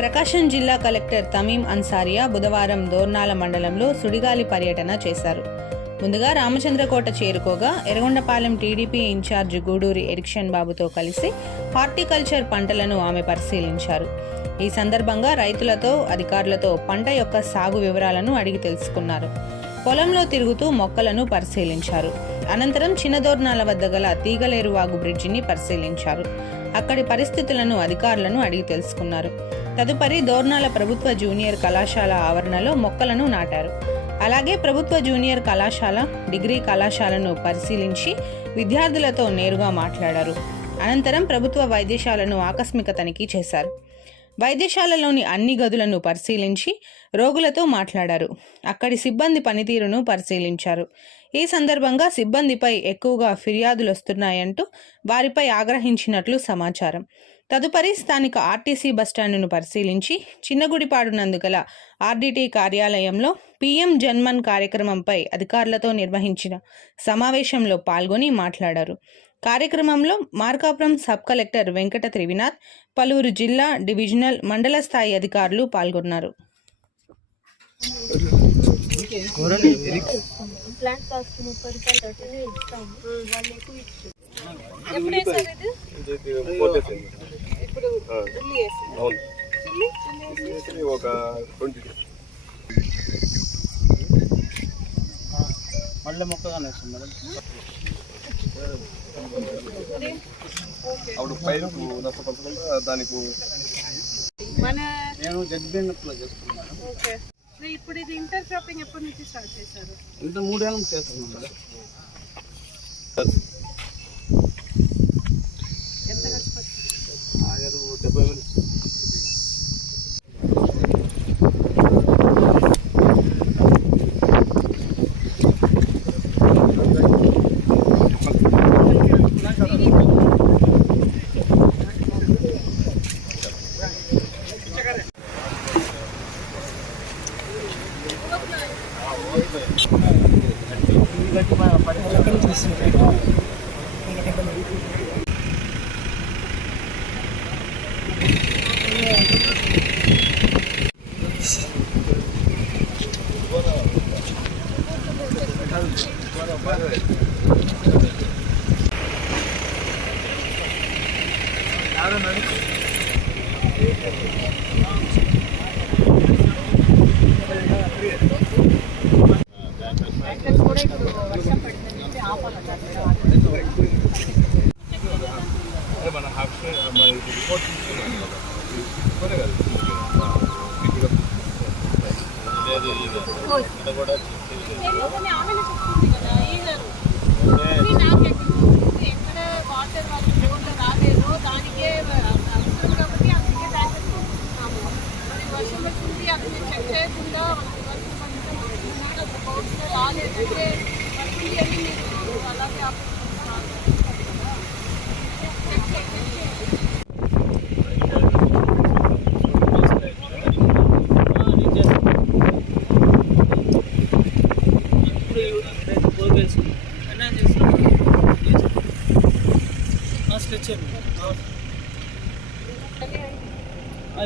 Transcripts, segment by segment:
ప్రకాశం జిల్లా కలెక్టర్ తమీం అన్సారియా బుధవారం దోర్నాల మండలంలో సుడిగాలి పర్యటన చేశారు. ముందుగా రామచంద్రకోట చేరుకోగా ఎర్రగొండపాలెం టీడీపీ ఇన్ఛార్జ్ గూడూరి ఎరిక్షన్ బాబుతో కలిసి హార్టికల్చర్ పంటలను ఆమె పరిశీలించారు. ఈ సందర్భంగా రైతులతో అధికారులతో పంట యొక్క సాగు వివరాలను అడిగి తెలుసుకున్నారు. పొలంలో తిరుగుతూ మొక్కలను పరిశీలించారు. అనంతరం చిన్నదోర్నాల వద్ద గల తీగలేరువాగు బ్రిడ్జిని పరిశీలించారు. అక్కడి పరిస్థితులను అధికారులను అడిగి తెలుసుకున్నారు. తదుపరి దోర్నాల ప్రభుత్వ జూనియర్ కళాశాల ఆవరణలో మొక్కలను నాటారు. అలాగే ప్రభుత్వ జూనియర్ కళాశాల డిగ్రీ కళాశాలను పరిశీలించి విద్యార్థులతో నేరుగా మాట్లాడారు. అనంతరం ప్రభుత్వ వైద్యశాలను ఆకస్మిక తనిఖీ చేశారు. వైద్యశాలలోని అన్ని గదులను పరిశీలించి రోగులతో మాట్లాడారు. అక్కడి సిబ్బంది పనితీరును పరిశీలించారు. ఈ సందర్భంగా సిబ్బందిపై ఎక్కువగా ఫిర్యాదులు వస్తున్నాయంటూ వారిపై ఆగ్రహించినట్లు సమాచారం. తదుపరి స్థానిక ఆర్టీసీ బస్టాండును పరిశీలించి చిన్నగుడిపాడు నందు గల ఆర్డీటీ కార్యాలయంలో పీఎం జన్మన్ కార్యక్రమంపై అధికారులతో నిర్వహించిన సమావేశంలో పాల్గొని మాట్లాడారు. కార్యక్రమంలో మార్కాపురం సబ్ కలెక్టర్ వెంకట త్రివినాథ్ పలువురు జిల్లా డివిజనల్ మండల స్థాయి అధికారులు పాల్గొన్నారు. ప్లాంట్ కాస్ట్ ముప్పై రూపాయలు ఇస్తాము వాళ్ళు ఎక్కువ ఇచ్చు ఎప్పుడు వేసారు ఇప్పుడు చిల్లి చిల్లి చిల్లి వేసి ఒక ట్వంటీ మళ్ళీ మొక్కగానే వస్తుంది మేడం అప్పుడు పైరుకు నష్టపరచకుండా దానికి మన నేను జడ్బిఎన్ఎఫ్లో చేస్తున్నాను చేసుకున్నాను ఇప్పుడు ఇది ఇంటర్ క్రాపింగ్ ఎప్పటి నుంచి స్టార్ట్ చేశారు? ఇంత మూడేళ్ళ నుంచి చేస్తున్నాను యాక్టర్స్ కూడా ఇప్పుడు వర్షం పడిందని మన హాఫ్ మన రిపోర్ట్ తీసుకున్నాం కదా ఇప్పుడే కదా ఇక్కడ కూడా ఆమెనే చెప్తుంది కదా ఈ గారు ఇది నాకు ఎక్కడ ఎక్కడ వాటర్ వాళ్ళు రోడ్లు రాలేదో దానికే అవసరం కాబట్టి అందుకే దాన్ని తీసుకుంటున్నాము మరి వర్షం వచ్చింది అది మేము చెక్ చేయకుండా మనకి వర్షం పడితే మాకు ఒక బౌట్లో రాలేదంటే వచ్చింది అని మీరు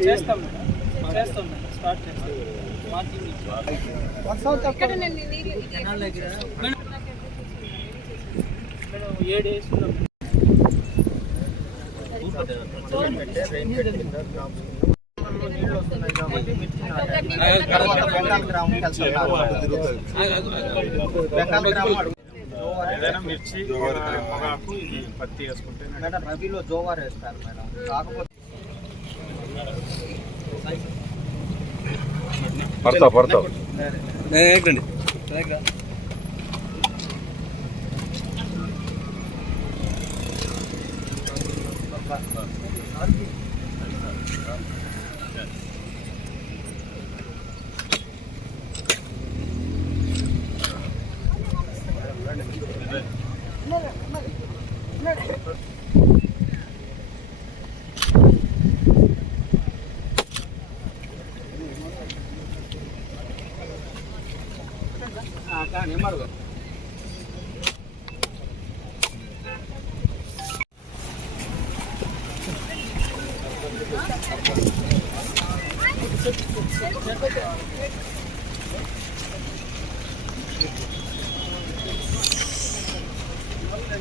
చేస్తాం. చేస్తాం స్టార్ట్ చేస్తాం మార్కింగ్ మేడం ఏడు వేస్తున్నాం నీళ్ళు వస్తున్నాయి కాబట్టి మిర్చి ఏదైనా మిర్చి పొగాకు ఇది పత్తి వేసుకుంటే మేడం రబీలో జోవార్ వేస్తారు మేడం. కాకపోతే పడతా పడతా కానీ మరుగు ఆ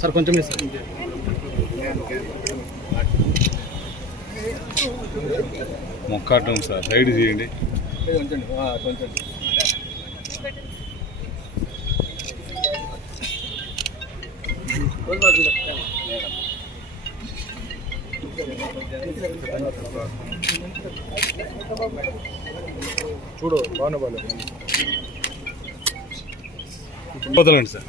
సార్ కొంచెం సార్ మొక్కాటం సార్ సైడ్ చేయండి. కొంచెం. చూడు బాగానే బాగానే వదలండి సార్.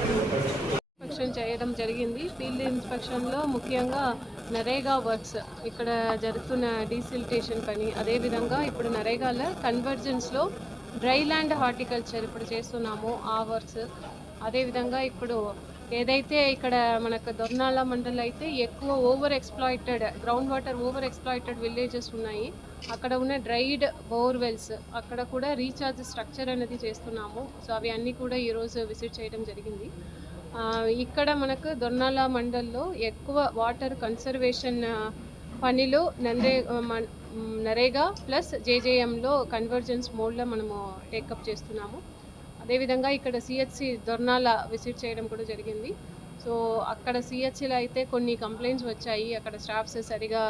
ఇన్స్పెక్షన్ చేయడం జరిగింది. ఫీల్డ్ ఇన్స్పెక్షన్లో ముఖ్యంగా నరేగా వర్క్స్ ఇక్కడ జరుగుతున్న డీసిల్టేషన్ పని. అదేవిధంగా ఇప్పుడు నరేగాల కన్వర్జెన్స్లో డ్రై ల్యాండ్ హార్టికల్చర్ ఇప్పుడు చేస్తున్నాము ఆ వర్క్స్. అదేవిధంగా ఇప్పుడు ఏదైతే ఇక్కడ మనకు దొర్నాల మండలం అయితే ఎక్కువ over exploited ground water over exploited villages ఉన్నాయి. అక్కడ ఉన్న డ్రైడ్ బోర్వెల్స్ అక్కడ కూడా రీఛార్జ్ స్ట్రక్చర్ అనేది చేస్తున్నాము. సో అవి అన్నీ కూడా ఈరోజు విజిట్ చేయడం జరిగింది. ఇక్కడ మనకు దొర్నాల మండల్లో ఎక్కువ వాటర్ కన్సర్వేషన్ పనిలో నందే నరేగా ప్లస్ జేజేఎంలో కన్వర్జెన్స్ మోడ్లో మనము టేకప్ చేస్తున్నాము. అదేవిధంగా ఇక్కడ సిహెచ్సి దొర్నాల విజిట్ చేయడం కూడా జరిగింది. సో అక్కడ సిహెచ్సిలో అయితే కొన్ని కంప్లైంట్స్ వచ్చాయి. అక్కడ స్టాఫ్స్ సరిగా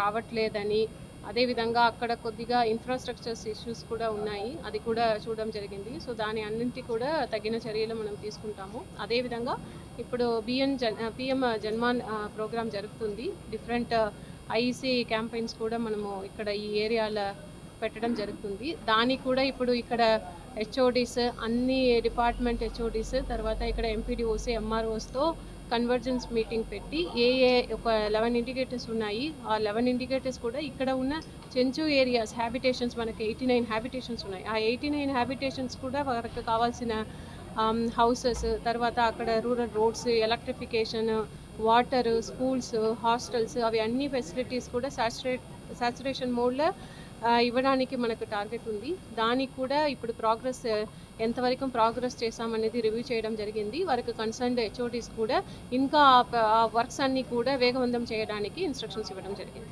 రావట్లేదని. అదేవిధంగా అక్కడ కొద్దిగా ఇన్ఫ్రాస్ట్రక్చర్స్ ఇష్యూస్ కూడా ఉన్నాయి. అది కూడా చూడడం జరిగింది. సో దాని అన్నింటి కూడా తగిన చర్యలు మనం తీసుకుంటాము. అదేవిధంగా ఇప్పుడు బిఎన్ జన్ పిఎం జన్మాన్ ప్రోగ్రామ్ జరుగుతుంది. డిఫరెంట్ ఐఈసీ క్యాంపెయిన్స్ కూడా మనము ఇక్కడ ఈ ఏరియాలో పెట్టడం జరుగుతుంది. దానికి కూడా ఇప్పుడు ఇక్కడ హెచ్ఓడీస్ అన్ని డిపార్ట్మెంట్ హెచ్ఓడీస్ తర్వాత ఇక్కడ ఎంపీడీఓస్ ఎంఆర్ఓస్తో కన్వర్జెన్స్ మీటింగ్ పెట్టి ఏ ఏ ఒక లెవెన్ ఇండికేటర్స్ ఉన్నాయి ఆ లెవెన్ ఇండికేటర్స్ కూడా ఇక్కడ ఉన్న చెంచు ఏరియాస్ హ్యాబిటేషన్స్ మనకి ఎయిటీ నైన్ హ్యాబిటేషన్స్ ఉన్నాయి. ఆ ఎయిటీ నైన్ హ్యాబిటేషన్స్ కూడా వారికి కావాల్సిన హౌసెస్ తర్వాత అక్కడ rural roads electrification water schools hostels అవి అన్ని ఫెసిలిటీస్ కూడా సాచురేట్ సాచురేషన్ మోడ్లో ఇవ్వడానికి మనకు టార్గెట్ ఉంది. దానికి కూడా ఇప్పుడు ప్రోగ్రెస్ ఎంతవరకు ప్రోగ్రెస్ చేశామనేది రివ్యూ చేయడం జరిగింది. వారికి కన్సర్న్డ్ హెచ్ఓటీస్ కూడా ఇంకా ఆ వర్క్స్ అన్నీ కూడా వేగవంతం చేయడానికి ఇన్స్ట్రక్షన్స్ ఇవ్వడం జరిగింది.